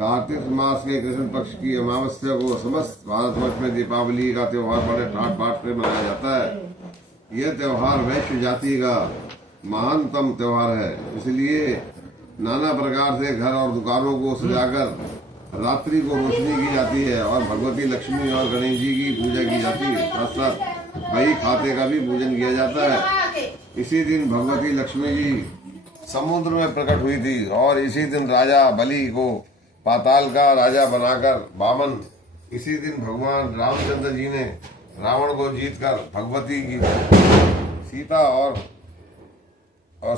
कार्तिक मास के कृष्ण पक्ष की अमावस्या को समस्त भारतवर्ष में दीपावली का त्योहार बड़े ठाट बाट से मनाया जाता है। यह त्योहार वैश्य जाति का महानतम त्योहार है, इसलिए नाना प्रकार से घर और दुकानों को सजाकर रात्रि को रोशनी की जाती है और भगवती लक्ष्मी और गणेश जी की पूजा की जाती है। साथ साथ बही खाते का भी पूजन किया जाता है। इसी दिन भगवती लक्ष्मी जी समुद्र में प्रकट हुई थी और इसी दिन राजा बलि को पाताल का राजा बनाकर वामन, इसी दिन भगवान रामचंद्र जी ने रावण को जीतकर भगवती की सीता और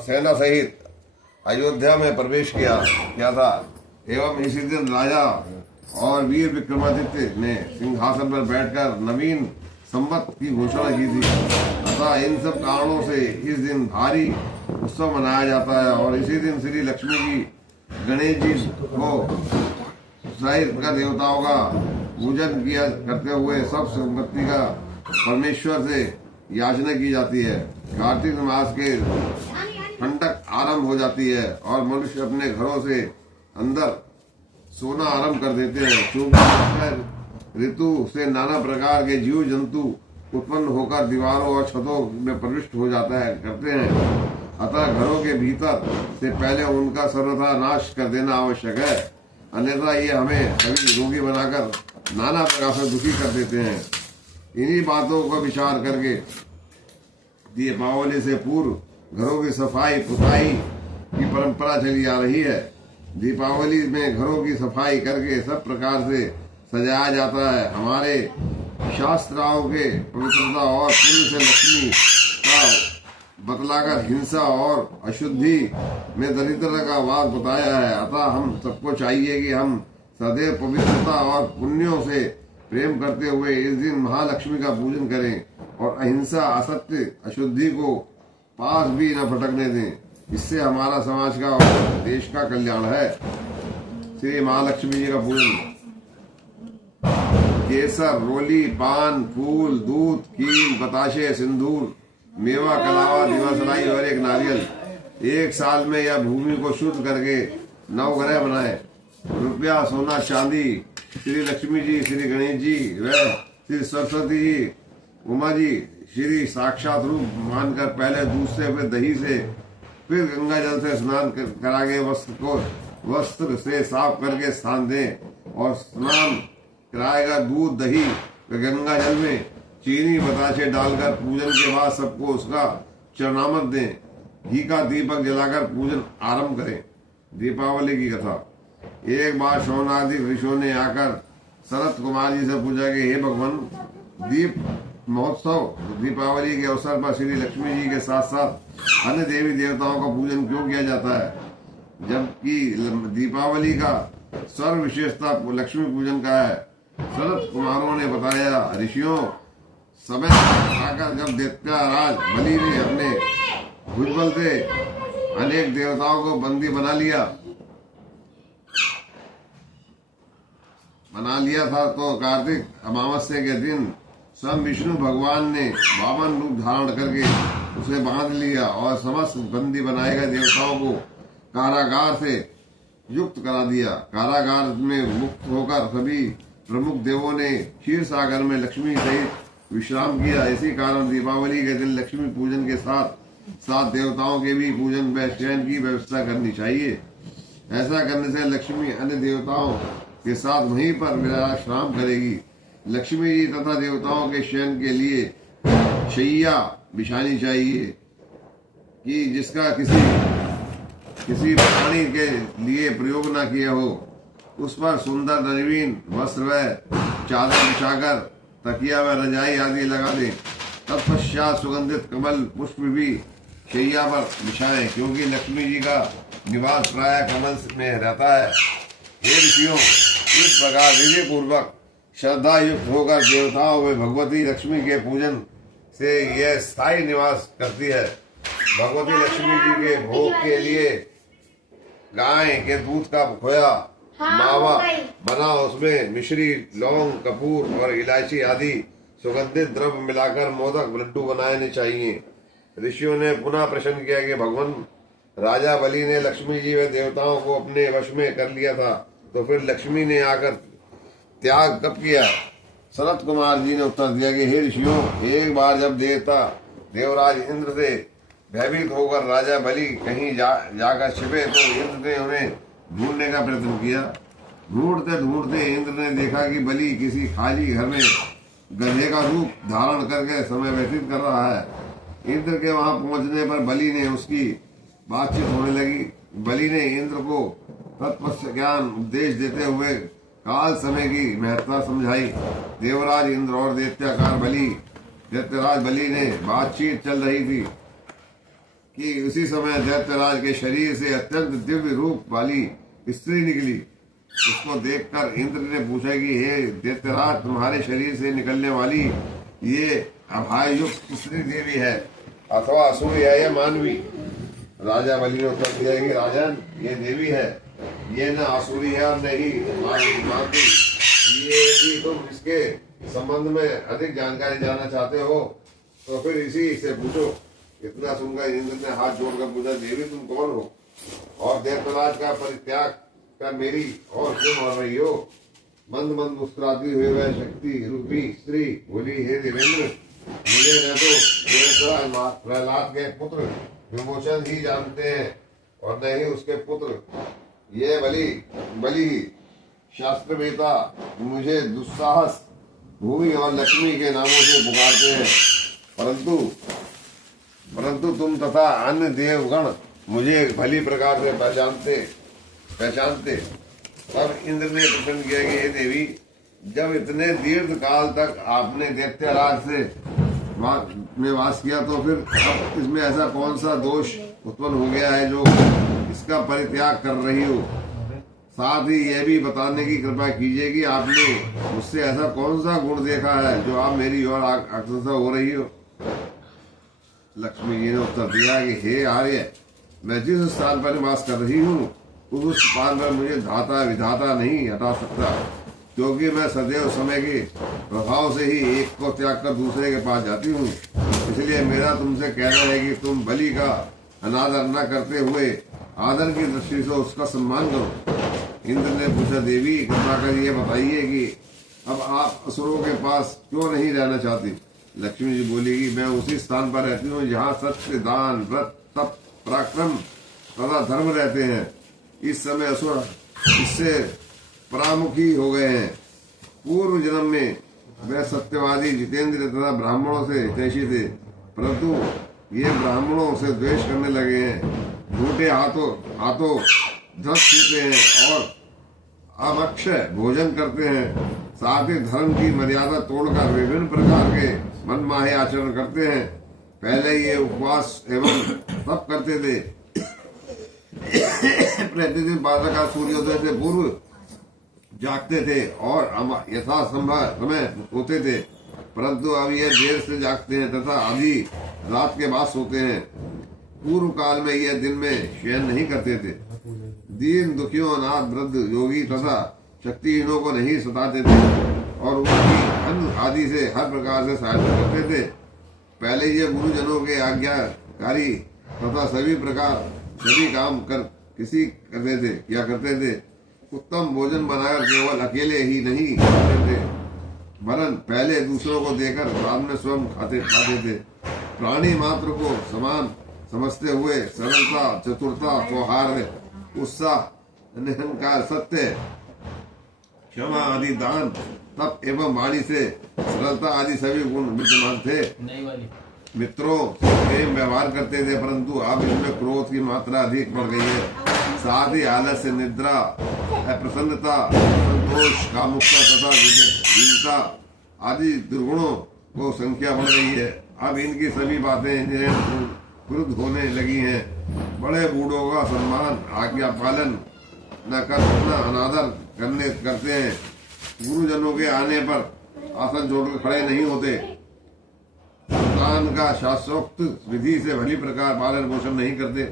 सेना सहित अयोध्या में प्रवेश किया था। एवं इसी दिन राजा और वीर विक्रमादित्य ने सिंहासन पर बैठकर नवीन संवत की घोषणा की थी। अतः इन सब कारणों से इस दिन भारी उत्सव मनाया जाता है और इसी दिन श्री लक्ष्मी जी, गणेश जी को सहित देवताओं का पूजन किया करते हुए सब संपत्ति का परमेश्वर से याचना की जाती है। कार्तिक मास के ठंडक आरंभ हो जाती है और मनुष्य अपने घरों से अंदर सोना आरंभ कर देते हैं। क्योंकि ऋतु से नाना प्रकार के जीव जंतु उत्पन्न होकर दीवारों और छतों में प्रविष्ट हो करते हैं। अतः घरों के भीतर से पहले उनका सर्वथा नाश कर देना आवश्यक है, अन्यथा ये हमें सभी रोगी बनाकर नाना प्रकार से दुखी कर देते हैं। इन्हीं बातों का विचार करके दीपावली से पूर्व घरों की सफाई पुताई की परंपरा चली आ रही है। दीपावली में घरों की सफाई करके सब प्रकार से सजाया जाता है। हमारे शास्त्राओं के पवित्रता और पुण्य से लक्ष्मी का बतलाकर हिंसा और अशुद्धि में दरिद्र का वाद बताया है। अतः हम सबको चाहिए कि हम सदैव पवित्रता और पुण्यों से प्रेम करते हुए इस दिन महालक्ष्मी का पूजन करें और अहिंसा, असत्य, अशुद्धि को पास भी न भटकने दें। इससे हमारा समाज का और देश का कल्याण है। श्री महालक्ष्मी जी का पूजन केसर, रोली, पान, फूल, दूध, कील, बताशे, सिंदूर, मेवा, कलावा, दिवासलाई और एक नारियल। एक साल में यह भूमि को शुद्ध करके नवग्रह बनाए। रुपया, सोना, चांदी श्री लक्ष्मी जी, श्री गणेश जी व श्री सरस्वती जी, उमा जी श्री साक्षात रूप मानकर पहले दूध से, फिर दही से, फिर गंगा जल से स्नान करा के वस्त्र से साफ करके स्थान दें और स्नान कराएगा दूध, दही व गंगा जल में चीनी, बताशे डालकर पूजन के बाद सबको उसका चरणामत दें। घी का दीपक जलाकर पूजन आरंभ करें। दीपावली की कथा। एक बार शौनादि ऋषियों ने आकर शरत कुमार जी से पूछा कि हे भगवान, दीप महोत्सव दीपावली के अवसर पर श्री लक्ष्मी जी के साथ साथ अन्य देवी देवताओं का पूजन क्यों किया जाता है, जबकि दीपावली का सर्व विशेषता लक्ष्मी पूजन का है। शरत कुमारों ने बताया, ऋषियों, समय आकर जब दैत्यराज बलि ने अपने भुजबल से अनेक देवताओं को बंदी बना लिया था, तो कार्तिक अमावस्या के दिन स्वयं विष्णु भगवान ने वामन रूप धारण करके उसे बांध लिया और समस्त बंदी बनाए गए देवताओं को कारागार से युक्त करा दिया। कारागार में मुक्त होकर सभी प्रमुख देवों ने क्षीर सागर में लक्ष्मी सहित विश्राम किया। इसी कारण दीपावली के दिन लक्ष्मी पूजन के साथ साथ देवताओं के भी पूजन व शयन की व्यवस्था करनी चाहिए। ऐसा करने से लक्ष्मी अन्य देवताओं के साथ वहीं पर विश्राम करेगी। लक्ष्मी जी तथा देवताओं के शयन के लिए शैया बिछानी चाहिए कि जिसका किसी प्राणी के लिए प्रयोग न किया हो। उस पर सुंदर नवीन वस्त्र व चादर बिछाकर तकिया व रजाई आदि लगा दें। तत्पश्चात सुगंधित कमल पुष्प भी शैया पर बिछाएं, क्योंकि लक्ष्मी जी का निवास प्राय कमल में रहता है। हे ऋषियों, इस प्रकार विधि पूर्वक श्रद्धा युक्त होकर देवताओं में भगवती लक्ष्मी के पूजन से यह स्थायी निवास करती है। भगवती लक्ष्मी जी के भोग के लिए गाय के दूध का खोया मावा बना, उसमें मिश्री, लौंग, कपूर और इलायची आदि सुगंधित द्रव्य मिलाकर मोदक लड्डू बनाने चाहिए। ऋषियों ने पुनः प्रश्न किया कि भगवान, राजा बलि ने लक्ष्मी जी व देवताओं को अपने वश में कर लिया था, तो फिर लक्ष्मी ने आकर त्याग कब किया? सनत कुमार जी ने उत्तर दिया कि हे ऋषियों, एक बार जब देवराज इंद्र से भयभीत होकर राजा बलि कहीं जाकर छिपे तो इंद्र ने उन्हें ढूंढने का प्रयत्न किया। ढूंढते ढूंढते इंद्र ने देखा कि बलि किसी खाली घर में गधे का रूप धारण करके समय व्यतीत कर रहा है। इंद्र के वहां पहुंचने पर बलि ने उसकी बातचीत होने लगी। बलि ने इंद्र को तत्व ज्ञान उपदेश देते हुए काल समय की महत्ता समझाई। देवराज इंद्र और दैत्यराज बलि ने बातचीत चल रही थी कि उसी समय दैत्यराज के शरीर से अत्यंत दिव्य रूप वाली स्त्री निकली। उसको देखकर इंद्र ने पूछा कि हे दैत्यराज, तुम्हारे शरीर से निकलने वाली ये अभाय युक्त स्त्री देवी है अथवा असुर है या मानवी? राजा बलि ने उत्तर दिया कि राजन, ये देवी है, ये न आसुरी है और न ही मानवी। ये यदि तुम इसके संबंध में अधिक जानकारी जानना चाहते हो तो फिर इसी से पूछो। इतना सुनकर इंद्र ने हाथ जोड़कर पूछा, देवी तुम कौन हो और दैत्यराज का परित्याग कर मेरी और क्यों मार रही हो? मंद मंद मुस्कुराती हुई वह शक्ति रूपी स्त्री बोली, हे देवेंद्र, मुझे न तो दैत्यराज प्रहलाद के पुत्र विमोचन ही जानते हैं और न ही उसके पुत्र ये बलि शास्त्रवेता मुझे दुस्साहस भूमि और लक्ष्मी के नामों से पुकारते हैं, परंतु तुम तथा अन्य देवगण मुझे भली प्रकार से पहचानते। तब इंद्र ने प्रश्न किया कि हे देवी, जब इतने दीर्घ काल तक आपने दैत्यराज में वास किया तो फिर अब इसमें ऐसा कौन सा दोष उत्पन्न हो गया है जो इसका परित्याग कर रही हो? साथ ही यह भी बताने की कृपा कीजिए कि आपने मुझसे ऐसा कौन सा गुण देखा है जो आप मेरी ओर अग्रसर हो रही हो? लक्ष्मी जी ने उत्तर दिया कि हे आर्य, मैं जिस स्थान पर निवास कर रही हूँ उस स्थान पर मुझे धाता विधाता नहीं हटा सकता, क्योंकि मैं सदैव समय के प्रभाव से ही एक को त्याग कर दूसरे के पास जाती हूँ। इसलिए मेरा तुमसे कहना है कि तुम बलि का अनादर न करते हुए आदर की दृष्टि से उसका सम्मान करो। इंद्र ने पूछा, देवी कृपा कर ये बताइए कि अब आप असुरों के पास क्यों नहीं रहना चाहती? लक्ष्मी जी बोली कि मैं उसी स्थान पर रहती हूँ जहाँ सत्य, दान, व्रत, तप, पराक्रम तथा धर्म रहते हैं। इस समय असुर इससे परामुखी हो गए हैं। पूर्व जन्म में वे सत्यवादी, जितेंद्र तथा ब्राह्मणों से हितैषी थे, परंतु ये ब्राह्मणों से द्वेष करने लगे हैं। झूठे हाथों धन छूते हैं और अभक्षय भोजन करते हैं। साथ ही धर्म की मर्यादा तोड़कर विभिन्न प्रकार के मनमाहे आचरण करते हैं। पहले ये उपवास एवं तप करते थे, प्रतिदिन बालका सूर्योदय से पूर्व जागते थे और यथासंभव समय सोते थे, परंतु अब ये देर से जागते हैं तथा आधी रात के बाद सोते हैं। पूर्व काल में ये दिन में शयन नहीं करते थे। दीन दुखियों, अनाथ, वृद्ध, योगी तथा शक्तिहीनों को नहीं सताते थे और उनकी अन्न आदि से हर प्रकार से सहायता करते थे। पहले ये गुरुजनों के आज्ञाकारी तथा सभी काम करते थे। उत्तम भोजन बनाकर केवल अकेले ही नहीं खाते थे, वरन पहले दूसरों को देकर बाद में स्वयं खाते थे। प्राणी मात्र को समान समझते हुए सरलता, चतुरता, सौहार्द, उत्साह, निहंकार, सत्य, क्षमा आदि, दान, तप एवं वाणी से सरलता आदि सभी गुण विद्यमान थे। मित्रों से प्रेम व्यवहार करते थे, परंतु अब इनमें क्रोध की मात्रा अधिक बढ़ गई है। साथ ही आलस्य, निद्रा, अप्रसन्नता, संतोष, कामुकता तथा विवेकहीनता आदि दुर्गुणों को संख्या बढ़ रही है। अब इनकी सभी बातें इन्हें विरुद्ध होने लगी हैं। बड़े बूढ़ों का सम्मान, आज्ञा पालन न कर अपना अनादर करते हैं। गुरुजनों के आने पर आसन छोड़कर खड़े नहीं होते। संतान का शास्त्रोक्त विधि से भली प्रकार पालन पोषण नहीं करते।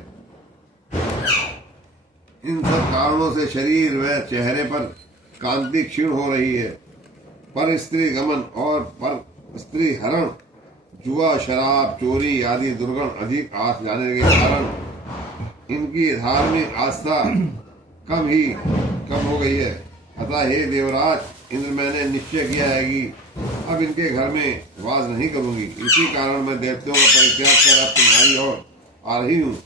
इन सब कारणों से शरीर व चेहरे पर कांति क्षीण हो रही है। पर स्त्री गमन और पर स्त्री हरण, जुआ, शराब, चोरी आदि दुर्गुण अधिक आस जाने के कारण इनकी धार्मिक आस्था कम उत्पन्न हो गई है। अतः हे देवराज इंद्र, मैंने निश्चय किया है कि अब इनके घर में वास नहीं करूंगी। इसी कारण मैं देवताओं का परित्याग कर अब तुम्हारी ओर आ रही हूँ।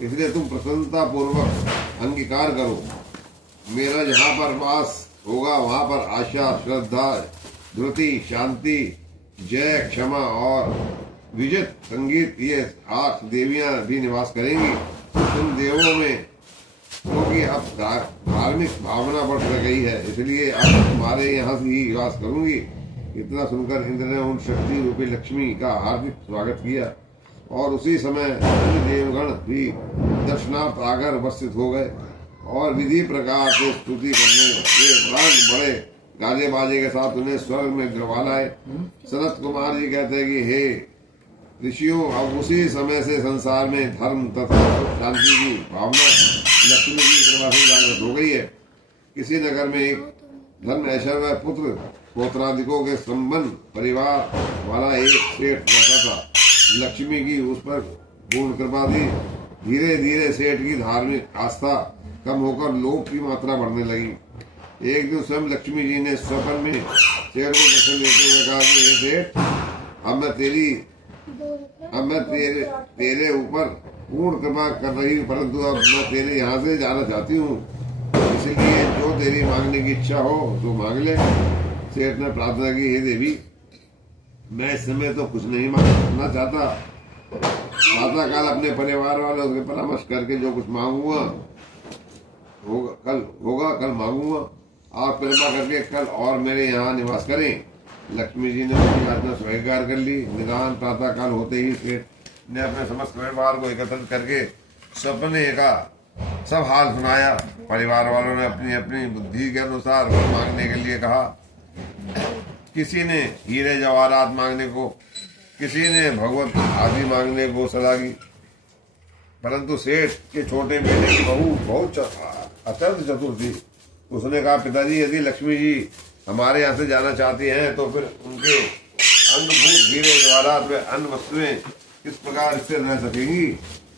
इसलिए तुम प्रसन्नता पूर्वक अंगीकार करो। मेरा जहाँ पर वास होगा वहाँ पर आशा, श्रद्धा, धृति, शांति, जय, क्षमा और विजित संगीत ये 8 देवियां भी निवास करेंगी। तुम देवों में क्योंकि अब धार्मिक भावना बढ़ गई है, इसलिए अब तुम्हारे यहाँ से ही निवास करूंगी। इतना सुनकर इंद्र ने उन शक्ति रूपी लक्ष्मी का हार्दिक स्वागत किया और उसी समय अन्य देवगण भी दर्शनार्थ आकर उपस्थित हो गए और विधि प्रकार से स्तुति करने के बड़े गाजे बाजे के साथ उन्हें स्वर्ग में गिरवा लाए। सनत कुमार जी कहते हैं कि हे ऋषियों, अब उसी समय से संसार में धर्म तथा शांति की भावना लक्ष्मी की कृपा से जागृत हो गई है। किसी नगर में एक धन, ऐश्वर्य, पुत्र पौत्रादिकों के संबंध परिवार वाला एक सेठ रहता था। लक्ष्मी की उस पर पूर्ण कृपा थी। धीरे धीरे सेठ की धार्मिक आस्था कम होकर लोभ की मात्रा बढ़ने लगी। एक दिन स्वयं लक्ष्मी जी ने स्वप्न में सेठ को दर्शन देते हुए कहा कि हे सेठ, अब मैं तेरे ऊपर पूर्ण कृपा कर रही हूँ, परंतु अब मैं तेरे यहाँ से जाना चाहती हूँ। इसलिए जो तेरी मांगने की इच्छा हो तो मांग ले। सेठ ने प्रार्थना की, हे देवी, मैं इस समय तो कुछ नहीं मांगना चाहता। प्रातःकाल अपने परिवार वालों से परामर्श करके जो कुछ मांगूंगा कल मांगूंगा। आप कृपा करके कल और मेरे यहाँ निवास करें। लक्ष्मी जी ने उसकी याचना स्वीकार कर ली। निदान प्रातःकाल होते ही सेठ ने अपने समस्त परिवार को एकत्रित करके सपने का सब हाल सुनाया। परिवार वालों ने अपनी अपनी बुद्धि के अनुसार वर मांगने के लिए कहा। किसी ने हीरे जवाहरात मांगने को, किसी ने भगवत आदि मांगने को सलाह की, परंतु सेठ के छोटे बेटे की बहू बहुत अत्यंत चतुर थी। उसने कहा, पिताजी, यदि लक्ष्मी जी हमारे यहाँ से जाना चाहती हैं तो फिर उनके अन्नभूत हीरे जवाहरात व अन्य वस्तुएं किस प्रकार इससे रह सकेंगी।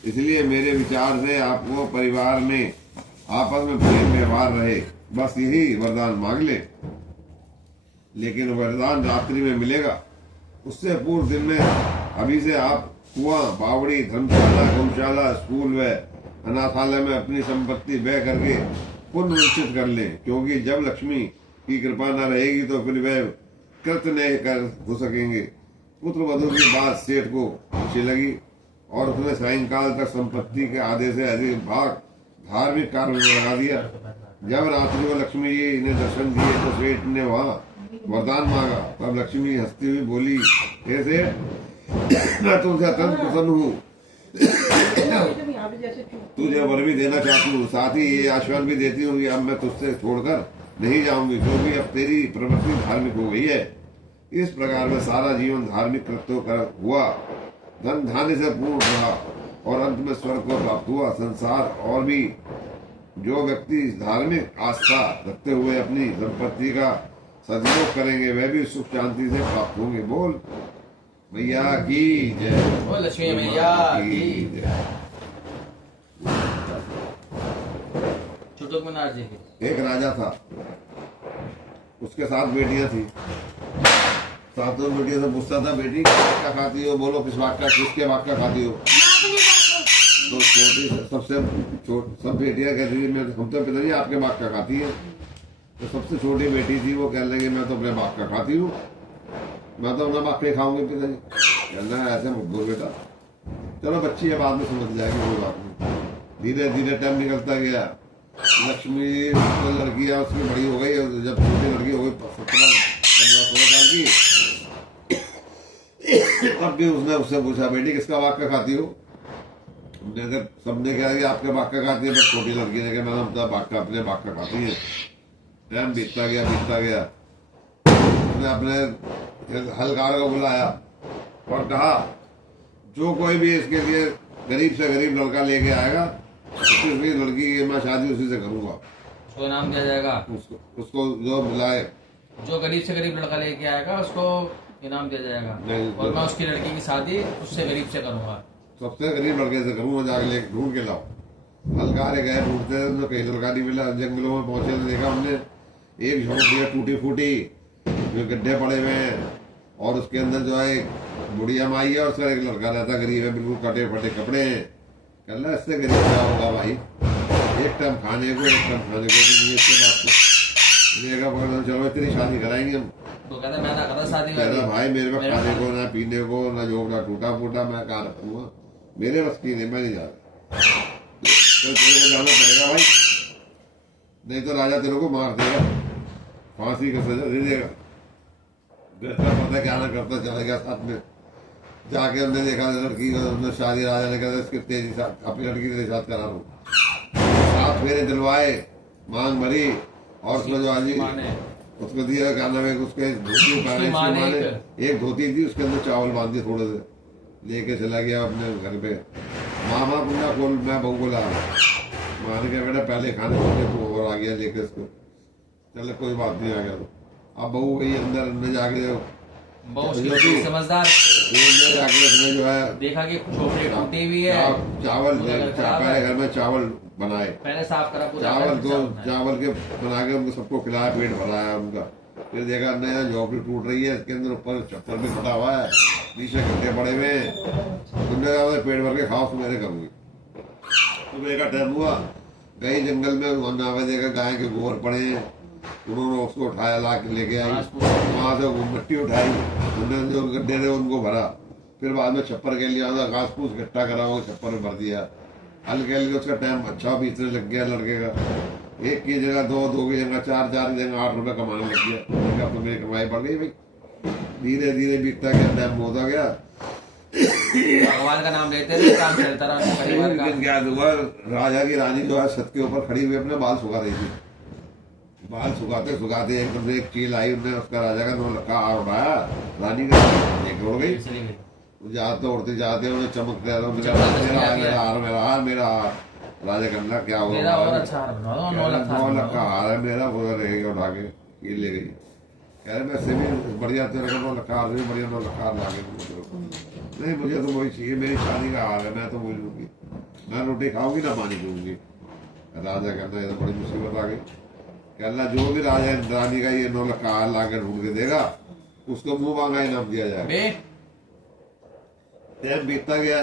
इसलिए मेरे विचार से आपको परिवार में आपस में प्रेम व्यवहार रहे, बस यही वरदान मांग ले। लेकिन वरदान रात्रि में मिलेगा। उससे पूर्व दिन में अभी से आप कुआं, बावड़ी, धर्मशाला, गौशाला, स्कूल व अनाथालय में अपनी संपत्ति व्यय करके पुनर्वंचित कर लें, क्योंकि जब लक्ष्मी की कृपा न रहेगी तो फिर वह कृत नहीं कर हो सकेंगे। पुत्र वधु की बात सेठ को अच्छी लगी और उसने सायंकाल तक संपत्ति के आधे से अधिक भाग धार्मिक कार्य में लगा दिया। जब रात्रि को लक्ष्मी जी ने दर्शन दिए तो सेठ ने वहाँ वरदान मांगा। तब लक्ष्मी हंसती हुई बोली, हे सेठ, मैं तुमसे अत्यंत प्रसन्न हूँ। तुझे वर भी देना चाहती हूँ, साथ ही ये आश्वासन भी देती हूँ कि अब मैं तुझसे छोड़कर नहीं जाऊंगी, क्योंकि अब तेरी प्रवृत्ति धार्मिक हो गई है। इस प्रकार में सारा जीवन धार्मिक कृत्यों कर हुआ, धन धान्य से पूर्ण रहा और अंत में स्वर्ग को प्राप्त हुआ। संसार और भी जो व्यक्ति धार्मिक आस्था रखते हुए अपनी संपत्ति का सदुपयोग करेंगे वे भी सुख शांति से प्राप्त होंगे। बोल मैया की जय, बोल लक्ष्मी मैया की जय। छुटक मनार जी की। एक राजा था, उसके 7 बेटियां थी। 7 बेटियों से पूछता था, बेटी क्या खाती हो, बोलो किस बात का, किसके बात का खाती हो। तो छोटी सब बेटियां कहती थी, हम तो पिताजी आपके बात का खाती है। तो सबसे छोटी बेटी थी, वो कहने लगी, मैं तो अपने बाप का खाती हूँ, मैं तो अपना बाप के खाऊंगी पिताजी। कहना है ऐसे मत बोल बेटा, चलो बच्ची है बाद में समझ जाएगी, कोई बात नहीं। धीरे धीरे टाइम निकलता गया। लक्ष्मी तो लड़कियां उसकी बड़ी हो गई, जब छोटी लड़की हो गई 17-15 साल की, तब भी उसने उससे पूछा, बेटी किसका बाप का खाती हो। सबने कहा कि आपके बाप का खाती है, बस छोटी लड़की ने कहा, मैं अपने बाप का खाती है। टाइम बीतता गया। उसने अपने हलकार को बुलाया और कहा, जो कोई भी इसके लिए गरीब से गरीब लड़का लेके आएगा, उसकी लड़की की मैं शादी उसी से करूंगा। उसको इनाम दिया जाएगा। उसको जो बुलाए, जो गरीब से गरीब लड़का लेके आएगा उसको इनाम दिया जाएगा। और मैं उसकी लड़की की शादी उससे गरीब से करूंगा। सबसे गरीब लड़के से करूंगा, जाके ढूंढ के लाओ। हल्कारे गए ढूंढते थे तो कहीं लड़का नहीं मिला। जंगलों में पहुंचे तो देखा हमने एक झोपड़ी टूटी फूटी जो गड्ढे पड़े हुए हैं और उसके अंदर जो है एक बुढ़िया माई है और उसका एक लड़का रहता गरीब है, बिल्कुल कटे फटे कपड़े हैं। कह रहा इससे गरीब क्या होगा भाई, एक टाइम खाने को एक टाइम खाने को भी नहीं। इसके बाद तो चलो तेरी शादी कराएंगे हम। तो कहता मैं ना करता शादी। कहता भाई मेरे में खाने को ना पीने को ना झोपड़ा टूटा फूटा मैं कहाँ रखूंगा, मेरे बस की नहीं, मैं नहीं जा रहा। तो तेरे को जाना पड़ेगा भाई, नहीं तो राजा तेरे को मार देगा, फांसी का सजा दे देगा। देखना पड़ता क्या ना करता, चला गया साथ में। जाके हमने देखा लड़की को शादी, राजा ने कहा इसके तेजी साथ अपनी लड़की के साथ करा लो। साथ फेरे दिलवाए, मांग भरी और उसको जो आज उसको दिया क्या नाम है, उसके धोती पहने एक धोती थी उसके अंदर चावल बांध दिए थोड़े से, लेके चला गया अपने घर पे। मामा कुंडा खोल, मैं बहू को ला माँ ने कहा बेटा पहले खाने को और आ गया लेके उसको, चलो कोई बात नहीं आ गया। तो अब बहू गई अंदर जाके समझदार जाके उसने जो है देखा कि झोपड़ी टूटी हुई है, चावल पहले घर में चावल बनाए, पहले साफ करा पूरा चावल के बना के उनको सबको खिलाया, पेट भराया उनका। फिर देखा नया झोपड़ी टूट रही है, इसके अंदर ऊपर छप्पर भी फटा हुआ है, नीचे गड्ढे पड़े हुए हैं। तुमने कहा पेट भर के खाओ, मेरे करूंगी। सुबह का टाइम हुआ, गई जंगल में, वहां देखा गाय के गोबर पड़े हैं, उन्होंने उसको उठाया ला के लेके आई, वहां से मिट्टी उठाई, उन्होंने जो गड्ढे थे उनको भरा। फिर बाद में छप्पर के लिए घास फूस इकट्ठा करा, वो छप्पर में भर दिया। हल्के हल्के उसका टाइम अच्छा बीतने लग गया लड़के का। एक की जगह दो की जगह चार की जगह 8 रुपए कमाने लग गया। तो मेरी कमाई बढ़ गई भाई, धीरे धीरे बीतता गया, टाइम होता गया। भगवान का नाम लेते थे, काम चलता रहा परिवार का। क्या हुआ, राजा की रानी जो है छत के ऊपर खड़ी हुई अपने बाल सुखा रही थी। बाल सुखाते सुखाते एकदम से एक चील आई, उन्हें उसका राजा का नौलखा हार उठाया, रानी का एक उड़ गई। जाते उड़ते जाते उन्हें चमकते मेरा हार। राजा कहना क्या हुआ, नौलखा हार है मेरा, वो रहेगा उठा के ये ले गई। कह रहे मैं से भी बढ़िया तेरे को नौलखा हार, बढ़िया नौलखा हार ला के। नहीं मुझे तो वही चाहिए, मेरी शादी का हार है, मैं तो वही लूंगी, मैं रोटी खाऊंगी ना पानी पीऊंगी। राजा कहना ये तो बड़ी मुसीबत आ गई। कहना जो भी राजा इंद्रानी का ये नौलखा हार ला के ढूंढ के देगा उसको मुंह मांगा इनाम दिया जाएगा। टाइम बीतता गया,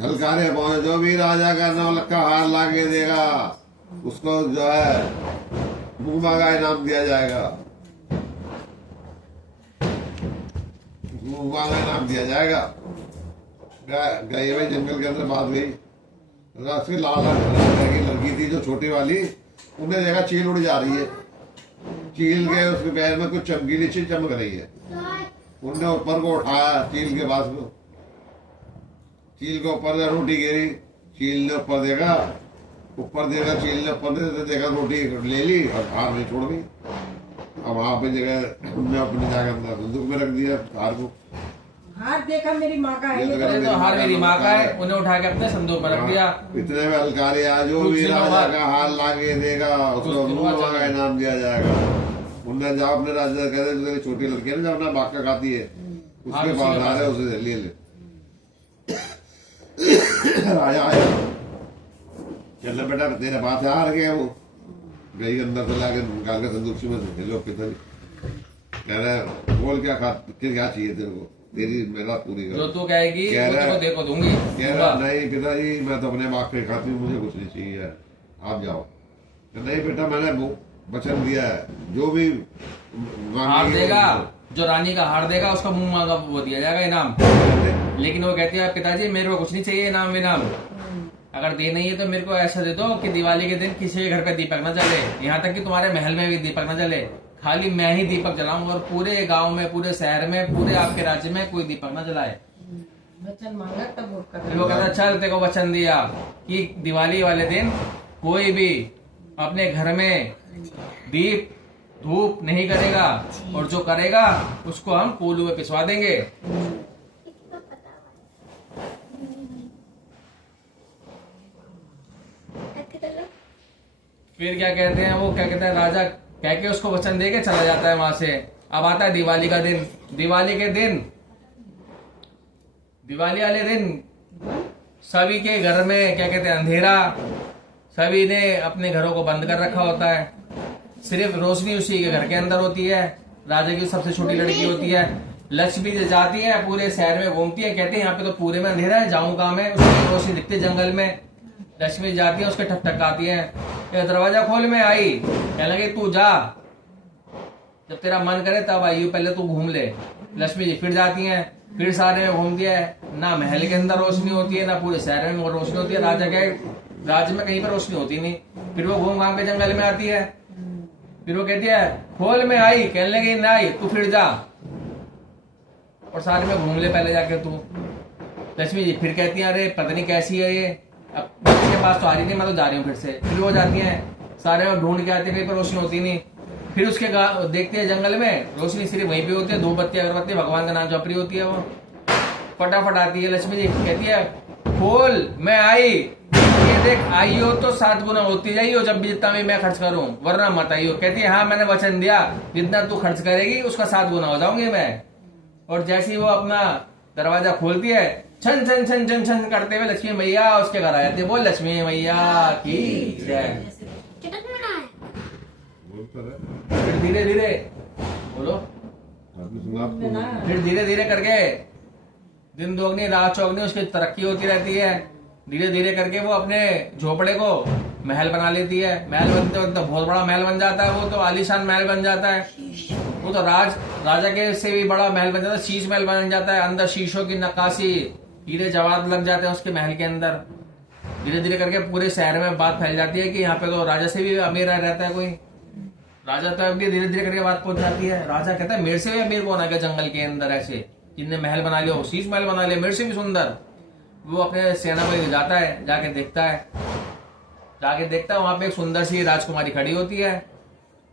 हलकारे पहुंचे, जो भी राजा का नौलखा हार ला के देगा उसको जो है मुंह मांगा इनाम दिया जाएगा, मुंह मांगा इनाम दिया जाएगा। गए भाई जंगल के अंदर बात गई, रास्ते लाल लड़की थी जो छोटी वाली, उन्हें देखा चील उड़ जा रही है, चील के उसके पैर में कुछ चमकीली चीज चमक रही है। उनने ऊपर को उठाया चील के पास को, चील के ऊपर रोटी गिरी, चील ने ऊपर देखा, चील ने ऊपर देखा रोटी ले ली और हार में छोड़ गई। अब वहां पे जगह हमने अपने जाकर संदूक में रख दिया हार को। हार देखा मेरी माँ का है, तो हार मेरी माँ का है, उन्हें उठा के अपने संदूक में रख दिया। इतने में हलकारे आ, जो भी राजा का हार लाके देगा उसको मुंह मांगा इनाम दिया जाएगा। उनने जाओ अपने राजा कहते छोटी लड़की है ना जो अपना बाका खाती है उसके पास आ रहे उसे ले ले। राजा आया, चल बेटा तेरे पास आ रहे वो गई अंदर से लाके निकाल के संदूक में लोग पिताजी कह रहे बोल क्या चाहिए तेरे को, तेरी मेरा पूरी जो तू कहेगी वो देखो दूंगी। कह रहा नहीं पिताजी मैं तो अपने बाप के खाती हूँ, मुझे कुछ नहीं चाहिए, आप जाओ। नहीं बेटा मैंने वचन दिया है, जो भी हार देगा, जो रानी का हार देगा उसका मुंह मांगा वो दिया जाएगा इनाम। लेकिन वो कहती है पिताजी मेरे को कुछ नहीं चाहिए इनाम, अगर दे नहीं है तो मेरे को ऐसा दे दो कि दिवाली के दिन किसी के घर पे दीपक न जले, यहाँ तक कि तुम्हारे महल में भी दीपक न जले, खाली मैं ही दीपक जलाऊं और पूरे गांव में, पूरे शहर में, पूरे आपके राज्य में कोई दीपक न जलाए। वचन मांगा तब वो कहता चल तेरे को वचन दिया कि दिवाली वाले दिन कोई भी अपने घर में दीप धूप नहीं करेगा और जो करेगा उसको हम कोल्हू में पिसवा देंगे। फिर क्या कहते हैं वो, क्या कहते हैं राजा कह के उसको वचन दे के चला जाता है वहां से। अब आता है दिवाली का दिन, दिवाली वाले दिन सभी के घर में क्या कहते हैं अंधेरा, सभी ने अपने घरों को बंद कर रखा होता है, सिर्फ रोशनी उसी के घर के अंदर होती है। राजा की सबसे छोटी लड़की होती है, लक्ष्मी जी जाती है पूरे शहर में घूमती है, कहते हैं यहाँ पे तो पूरे में अंधेरा है, जाऊं कहाँ मैं, उसकी रोशनी दिखती है जंगल में। लक्ष्मी जाती है, उसके ठक ठक आती है, ये दरवाजा खोल में आई, कहने लगे तू जा, जब तेरा मन करे तब आई, पहले तू घूम ले। लक्ष्मी जी फिर जाती हैं, फिर सारे में घूमती है, ना महल के अंदर रोशनी होती है ना पूरे शहर में रोशनी होती है, राजा के राज्य में कहीं पर रोशनी होती नहीं। फिर वो घूम घाम के जंगल में आती है, फिर वो कहती है खोल में आई, कहने लगी नहीं तू फिर जा और सारे में घूम ले पहले जाके तू। लक्ष्मी जी फिर कहती है अरे पता नहीं कैसी है ये, अब के पास तो आ रही नहीं, मैं तो जा रही हूँ फिर से। फिर वो जाती हैं, सारे में ढूंढ के आती है, कहीं पर रोशनी होती नहीं। फिर उसके देखते हैं जंगल में रोशनी सिर्फ वहीं पे होती है, धूप बत्ती अगरबत्ती भगवान का नाम जप रही होती है। वो फटाफट आती है लक्ष्मी जी, कहती है खोल मैं आई, ये देख आई हो तो 7 गुना होती जाइयो जब भी जितना भी मैं खर्च करूं, वरना मत आइयो। कहती है हाँ मैंने वचन दिया, जितना तू खर्च करेगी उसका 7 गुना हो जाऊंगी मैं। और जैसे ही वो अपना दरवाजा खोलती है, छन छन छन छन छन करते हुए लक्ष्मी मैया उसके घर आ जाती है। बोल लक्ष्मी मैया की जय। फिर धीरे धीरे बोलो, फिर धीरे धीरे करके दिन दोगुनी रात चौगुनी उसकी तरक्की होती रहती है। धीरे धीरे करके वो अपने झोपड़े को महल बना लेती है। महल बनते वक्त तो बहुत बड़ा महल बन जाता है, वो तो आलीशान महल बन जाता है। वो तो राजा के से भी बड़ा महल बन जाता है, शीश महल बन जाता है। अंदर शीशों की नक्काशी, हीरे जवाहरात लग जाते हैं उसके महल के अंदर। धीरे धीरे करके पूरे शहर में बात फैल जाती है कि यहाँ पे तो राजा से भी अमीर रहता है कोई। राजा तो अभी धीरे धीरे करके बात पहुंच जाती है। राजा कहता है मेरे से भी अमीर कौन आ गया जंगल के अंदर, ऐसे जिनने महल बना लिया, शीश महल बना लिया, मेरे से भी सुंदर। वो अपने सेनापति को जाता है, जाके देखता है वहां पे एक सुंदर सी राजकुमारी खड़ी होती है।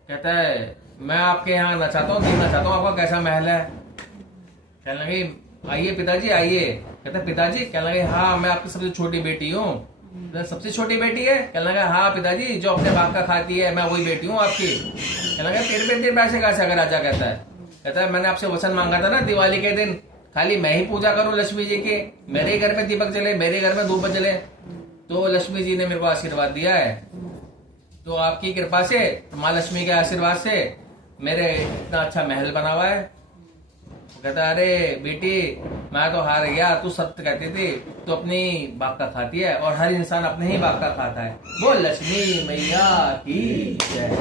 कहता है मैं आपके यहाँ आना चाहता हूँ, देखना चाहता हूँ आपका कैसा महल है। कहने लगे आइए पिताजी आइए। कहता है पिताजी? कहने लगे हाँ मैं आपकी सबसे छोटी बेटी हूँ। सबसे छोटी बेटी है? कहने लगा हाँ पिताजी, जो अपने बाप का खाती है मैं वही बेटी हूँ आपकी। कहने लगा तेरे पैसे कैसे? अगर राजा कहता है मैंने आपसे वचन मांगा था ना दिवाली के दिन खाली मैं ही पूजा करूं लक्ष्मी जी की, मेरे घर में दीपक जले, मेरे घर में धूप जले, तो लक्ष्मी जी ने मेरे को आशीर्वाद दिया है। तो आपकी कृपा से, माँ लक्ष्मी के आशीर्वाद से मेरे इतना अच्छा महल बना हुआ है। कहता है अरे बेटी मैं तो हार गया, तू सत्य कहती थी, तू अपनी बाप का खाती है और हर इंसान अपने ही बाप का खाता है। बोल लक्ष्मी मैया की जय।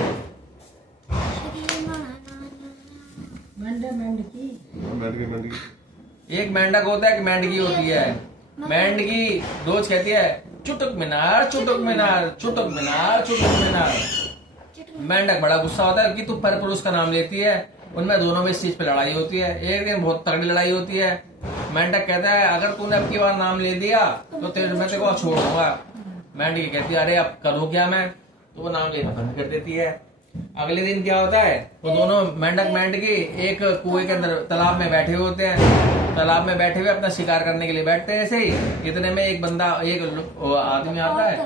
एक मेंढक होता है, एक मेंढकी होती है। मेंढकी रोज कहती है चुटुक मीनार चुटुक मीनार चुटुक मीनार चुटुक मीनार। मेंढक बड़ा गुस्सा होता है कि तू पर पुरुष का नाम लेती है। उनमें दोनों में इस चीज पे लड़ाई होती है। एक दिन बहुत तगड़ी लड़ाई होती है। मेंढक कहता है अगर तूने अब की बार नाम ले दिया तो तेरे को छोड़ दूंगा। मेंढकी कहती है अरे अब करूँ क्या मैं, तो वो नाम लेना बंद कर देती है। अगले दिन क्या होता है, वो दोनों मेंढक मेंढकी एक कुएं के अंदर तालाब में बैठे होते हैं। तालाब में बैठे हुए अपना शिकार करने के लिए बैठते हैं। ऐसे ही इतने में एक आदमी आता है,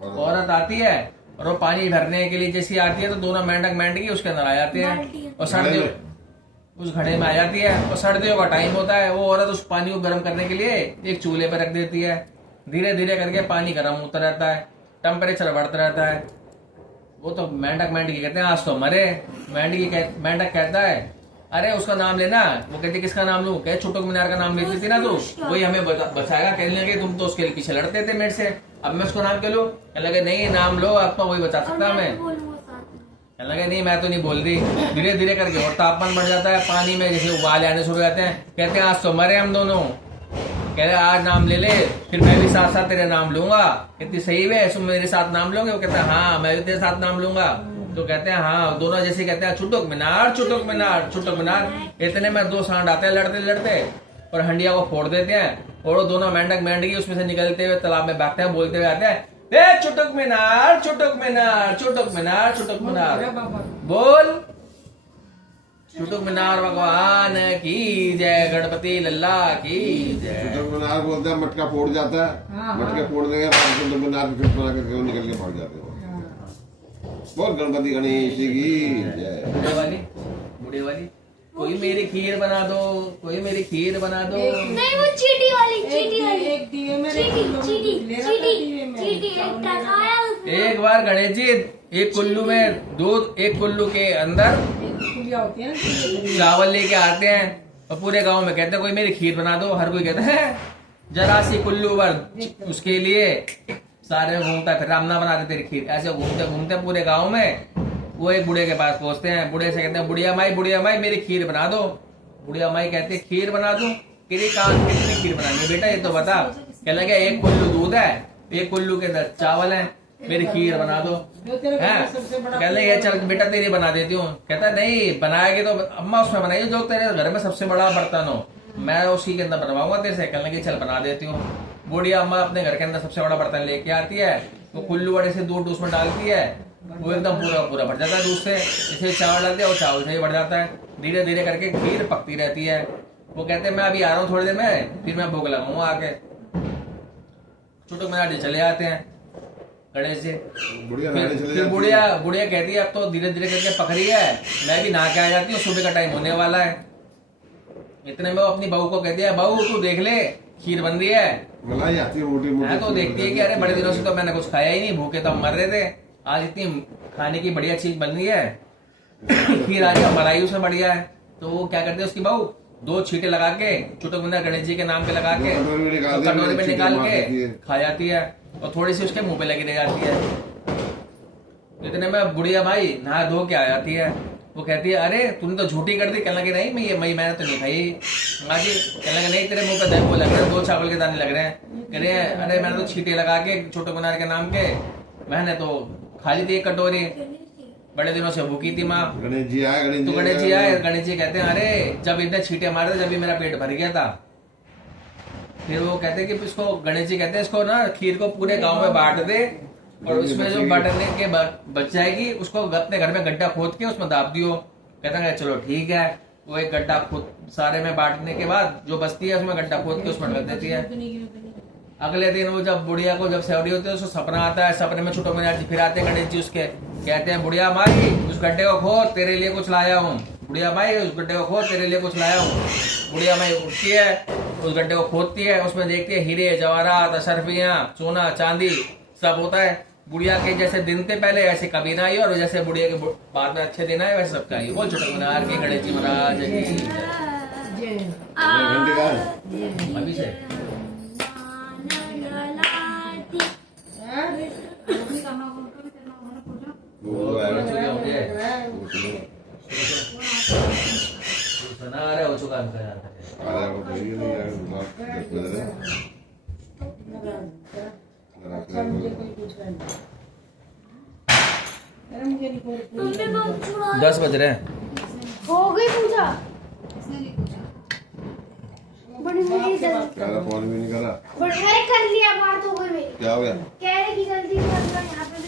औरत आती है और वो पानी भरने के लिए जैसी आती है तो दोनों मेंढक मेंढकी उसके अंदर आ जाते हैं और सर्दियों उस घड़े में आ जाती है। और सर्दियों का टाइम होता है, वो औरत उस पानी को गर्म करने के लिए एक चूल्हे पर रख देती है। धीरे धीरे करके पानी गर्म होता रहता है, टेम्परेचर बढ़ता रहता है। वो तो मेंढक मेंढकी कहते हैं आज तो मरे। मेंढक कहता है अरे उसका नाम लेना। वो कहती किसका नाम लूं? कहे चुटुक मीनार का नाम लेती थी ना तू, वही हमें बचाएगा। कहने लगे तुम तो उसके पीछे लड़ते थे मेरे से, अब मैं उसको नाम क्यों लूं? कहने लगे नहीं नाम लो, अब तो वही बचा सकता मैं। कहने लगे नहीं मैं तो नहीं बोल रही। धीरे धीरे करके और तापमान बढ़ जाता है, पानी में जैसे उबाल आने शुरू हो जाते हैं। कहते हैं आज तो मरे हम दोनों। कह रहे आज नाम ले ले, फिर मैं भी साथ साथ तेरे नाम लूंगा। कहती सही है तुम मेरे साथ नाम लोगे? वो कहता है हाँ मैं भी तेरे साथ नाम लूंगा। तो कहते हैं हाँ, दोनों जैसे कहते हैं चुटुक मीनार चुटुक मीनार चुटुक मीनार। इतने में दो सांड आते हैं लड़ते लड़ते और हंडिया को फोड़ देते हैं और वो दोनों मेंढक मेंढकी उसमें से निकलते हुए तालाब में भागते हैं, बोलते हुए आते हैं चुटुक मीनार चुटुक मीनार चुटुक मीनार चुटुक मीनार। बोल चुटुक मीनार भगवान की जय, गणपति लल्ला की जय। चुटुक मीनार बोलते हैं मटका फोड़ जाता है, मटके फोड़ने के बाद चुटुक मीनार बना करके निकल के भाग जाते हैं। बोल गणपति गणेश की जय। बूढ़े वाली कोई मेरी खीर बना दो, कोई मेरी खीर बना दो। नहीं, वो चीटी वाली, चीटी वाली, एक दिए में चीटी, चीटी, चीटी, चीटी, एक खाया उसने। एक बार गणेश जी एक कुल्लू में दूध, एक कुल्लू के अंदर खुलिया होती है ना, चावल लेके आते हैं और पूरे गांव में कहते हैं कोई मेरी खीर बना दो। हर कोई कहता है जरा सी कुल्लू भर उसके लिए सारे घूमता फिर हम ना बनाते तेरी खीर। ऐसे घूमते घूमते पूरे गांव में वो एक बूढ़े के पास पहुंचते हैं। बूढ़े से कहते हैं बुढ़िया माई मेरी खीर बना दो। बुढ़िया माई कहते हैं खीर बना दूं? कितनी खीर बनानी है बेटा ये तो बता। कह लगे एक कुल्लू दूध है, एक कुल्लू के अंदर चावल है, मेरी खीर बना दो। जो तेरे घर हैं? में सबसे बड़ा कह लगे चल बेटा तेरी बना देती हूँ। कहता नहीं बनाएगी तो अम्मा उसमें बनाइए जो तेरे घर में सबसे बड़ा बर्तन हो, मैं उसी के अंदर बनवाऊंगा तेरे से। कहने लगी चल बना देती हूँ। बूढ़िया अम्मा अपने घर के अंदर सबसे बड़ा बर्तन लेके आती है, वो कुल्लू बड़े से दूध उसमें डालती है, वो एकदम पूरा पूरा भर जाता है दूध से। इसे चावल डालते हैं, वो चावल से ही भर जाता है। धीरे धीरे करके खीर पकती रहती है। वो कहते हैं मैं अभी आ रहा हूँ थोड़ी देर में, फिर मैं भोग लगाऊंगा आके। छोटू मिनार जी चले आते हैं गणेश जी। बुढ़िया फिर नहाने चले फिर जाती बुढ़िया है। बुढ़िया कहती है अब तो धीरे धीरे करके पक रही है, मैं भी नहा के आ जाती हूँ, सुबह का टाइम होने वाला है। इतने में वो अपनी बहू को कहती है बहू तू देख ले खीर बन रही है। मलाई आती है मोटी मोटी। तो देखती है कि अरे बड़े दिनों से तो मैंने कुछ खाया ही नहीं, भूखे तो हम मर रहे थे, आज इतनी खाने की बढ़िया चीज बन रही है, खीर आज मलाई उसमें बढ़िया है। तो वो क्या करते हैं उसकी बहू दो छींटे लगा के चुटक मिनार गणेश जी के नाम पे लगा के कटोरी में निकाल के खा जाती है और थोड़ी सी उसके मुंह पे लगी रह जाती है। इतने में बुढ़िया भाई नहा धो के आ जाती है। वो कहती है अरे तूने तो झूठी कर दी। कहने लगे नहीं मैंने तो नहीं खाई माँ जी। कहने लगे नहीं तेरे मुंह पे वो लग रहे हैं, दो चावल के दाने लग रहे हैं। कह रहे हैं अरे मैंने तो छींटे लगा के छोटे मिनार के नाम के मैंने तो खा ली थी एक कटोरी, बड़े दिनों से भूखी थी माँ। गणेश जी आए, तो गणेश जी आए, गणेश जी कहते हैं अरे जब इतने छींटे मारे थे जब भी मेरा पेट भर गया था। फिर वो कहते हैं कि इसको गणेश जी कहते हैं इसको ना खीर को पूरे गांव में बांट दे और उसमें जो बांटने के बच जाएगी उसको अपने घर में गड्ढा खोद के उसमें दाब दियो। कहते हैं चलो ठीक है। वो एक गड्ढा खोद सारे में बांटने के बाद जो बचती है उसमें गड्ढा खोद के उसमें ढक देती है। अगले दिन वो जब बुढ़िया को जब सेवड़ी होती है उसको सपना आता है। सपने में छोटे मिनार जी फिर आते हैं गणेश जी उसके, कहते हैं बुढ़िया माई उस गड्ढे को खोद तेरे लिए कुछ लाया हूँ। बुढ़िया माई उस गड्ढे को खोद तेरे लिए कुछ लाया हूँ। बुढ़िया माई उठती है, उस गड्ढे को खोदती है, उसमें देखती है हीरे जवाहरात अशरफियां सोना चांदी सब होता है। बुढ़िया के जैसे दिन थे पहले ऐसे कभी ना आई और जैसे बुढ़िया के बाद में अच्छे दिन आए वैसे सबका आई। बोल छोटे मिनार के गणेश जी महाराज की घंटे का है। अभी से वो आएगा। सुना रहे हो चुका अंकल जाता है। आ रहा है वो तो ये नहीं आएगा। 10 बजे अच्छा मुझे कोई पूछ रहा है, अरे मुझे नहीं कोई पूछ तुमने बहुत छुड़ा 10 बज रहे हैं। हो गई पूजा। बड़ी मेरी जल्दी क्या फोन भी नहीं करा। बड़ी कर लिया बात हो गई मेरी। क्या हो गया? कह रहे कि जल्दी यहाँ पे